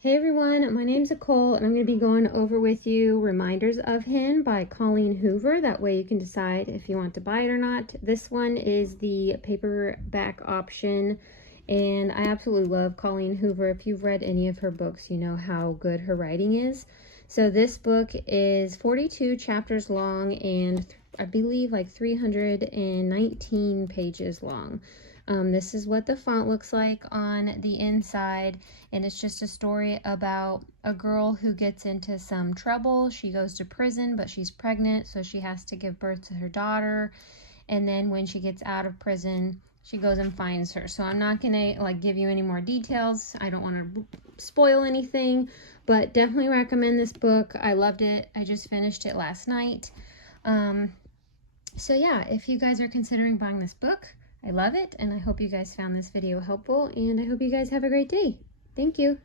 Hey everyone, my name's Nicole and I'm going to be going over with you Reminders of Him by Colleen Hoover. That way you can decide if you want to buy it or not. This one is the paperback option and I absolutely love Colleen Hoover. If you've read any of her books, you know how good her writing is. So this book is 42 chapters long and I believe like 319 pages long. This is what the font looks like on the inside, and it's just a story about a girl who gets into some trouble. She goes to prison, but she's pregnant, so she has to give birth to her daughter, and then when she gets out of prison, she goes and finds her. So I'm not gonna give you any more details. I don't want to spoil anything, but definitely recommend this book. I loved it. I just finished it last night. So yeah, if you guys are considering buying this book, I love it, and I hope you guys found this video helpful, and I hope you guys have a great day. Thank you.